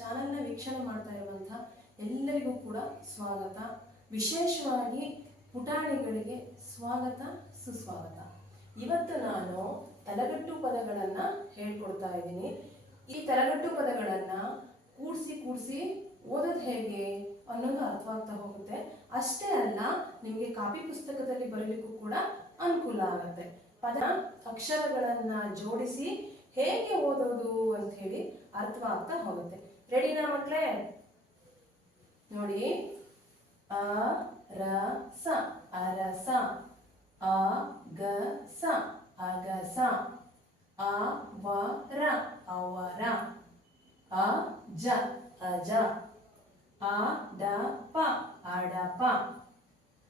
ಚಾನೆಲ್ನ ವೀಕ್ಷಣೆ ಮಾಡ್ತಾ ಇರುವಂಥ ಎಲ್ಲರಿಗೂ ಕೂಡ ಸ್ವಾಗತ. ವಿಶೇಷವಾಗಿ ಪುಟಾಣಿಗಳಿಗೆ ಸ್ವಾಗತ, ಸುಸ್ವಾಗತ. ಇವತ್ತು ನಾನು ತಲೆಗಟ್ಟು ಪದಗಳನ್ನು ಹೇಳ್ಕೊಡ್ತಾ ಇದ್ದೀನಿ. ಈ ತಲೆಗಟ್ಟು ಪದಗಳನ್ನು ಕೂಡಿಸಿ ಕೂಡಿಸಿ ಓದೋದು ಹೇಗೆ ಅನ್ನೋದು ಅರ್ಥವಾಗ್ತಾ ಹೋಗುತ್ತೆ. ಅಷ್ಟೇ ಅಲ್ಲ, ನಿಮಗೆ ಕಾಪಿ ಪುಸ್ತಕದಲ್ಲಿ ಬರಲಿಕ್ಕೂ ಕೂಡ ಅನುಕೂಲ ಆಗುತ್ತೆ. ಪದ ಅಕ್ಷರಗಳನ್ನ ಜೋಡಿಸಿ ಹೇಗೆ ಓದೋದು ಹೇಳಿ ಅರ್ಥವಾಗ್ತಾ ಹೋಗುತ್ತೆ. ರೆಡಿನಾ ಮಕ್ಕಳೇ ನೋಡಿ. ಅ, ರ, ಸ. ಅರಸ ಅ, ಗ, ಸ. ಅಗಸ ಅ, ವ, ರ. ಅವರ ಅ, ಜ. ಅಜ ಆ ಡ, ಪ. ಅಡಪ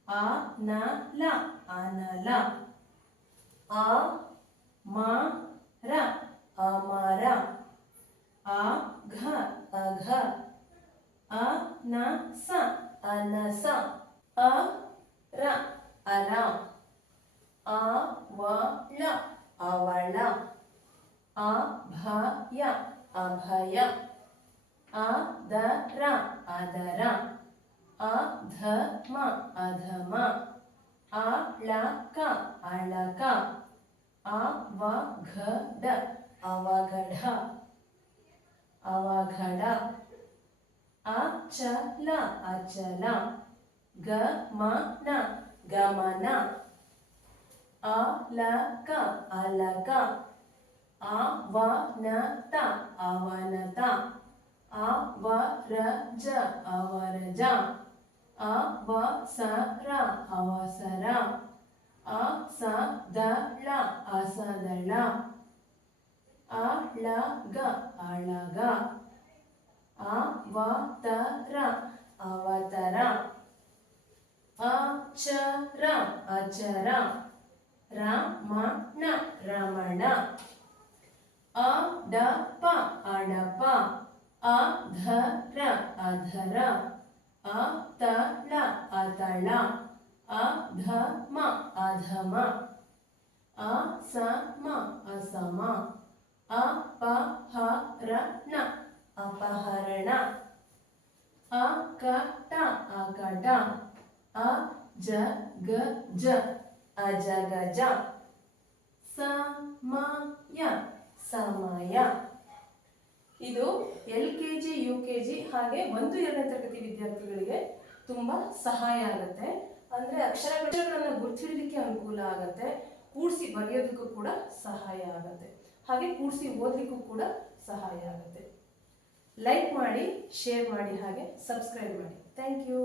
ಆ ನ, ಲ. ಅನಲ ಆ ಮ, ರ. ಅನಸ ಅ ರ ಅರ ಆ ವ ಳ ಅವಳ ಆ ಭ ಯ ಅಭಯ ಆ ದ ರ ಅದರ ಆ ಧ ಮ ಅಧಮ ಆ ಳ ಕ ಅಳಕ ಆ ವ ಘ ಡ ಅವಘಡ ಅವಘಡ ಅಚಲ ಅಚಲ ಗಮನ ಗಮನ ಅಲಕ ಅಲಕ ಅವನತ ಅವನತ ಅವರಜ ಅವರಜ ಅವಸರ ಅವಸರ ಅಸದಳ ಅಸದಳ ಅಳಗ ಅಳಗ ಅವತರ ಅವತರ ಅಚರ ಅಚರ ರಮಣ ರಮಣ ಅಡಪ ಅಡಪ ಅಧರ ಅಧರ ಅತಳ ಅತಳ ಅಧಮ ಅಧಮ ಅಸಮ ಅಸಮ ಅಪಹರಣ ಅಪಹರಣ ಅಕಟ ಅಕಟ ಅಜಗಜ ಅಜಗಜ ಸಮಯ ಸಮಯ. ಇದು L K G, U K G ಹಾಗೆ ಒಂದು, ಎರಡನೇ ತರಗತಿ ವಿದ್ಯಾರ್ಥಿಗಳಿಗೆ ತುಂಬಾ ಸಹಾಯ ಆಗುತ್ತೆ. ಅಂದ್ರೆ ಅಕ್ಷರಗಳನ್ನು ಗುರ್ತಿಡಲಿಕ್ಕೆ ಅನುಕೂಲ ಆಗುತ್ತೆ. ಕೂಡಿಸಿ ಬರೆಯೋದಕ್ಕೂ ಕೂಡ ಸಹಾಯ ಆಗುತ್ತೆ. ಹಾಗೆ ಕೂಡಿಸಿ ಓದಲಿಕ್ಕೂ ಕೂಡ ಸಹಾಯ ಆಗುತ್ತೆ. ಲೈಕ್ ಮಾಡಿ ಶೇರ್ ಮಾಡಿ ಹಾಗೆ ಸಬ್ಸ್ಕ್ರೈಬ್ ಮಾಡಿ. Thank you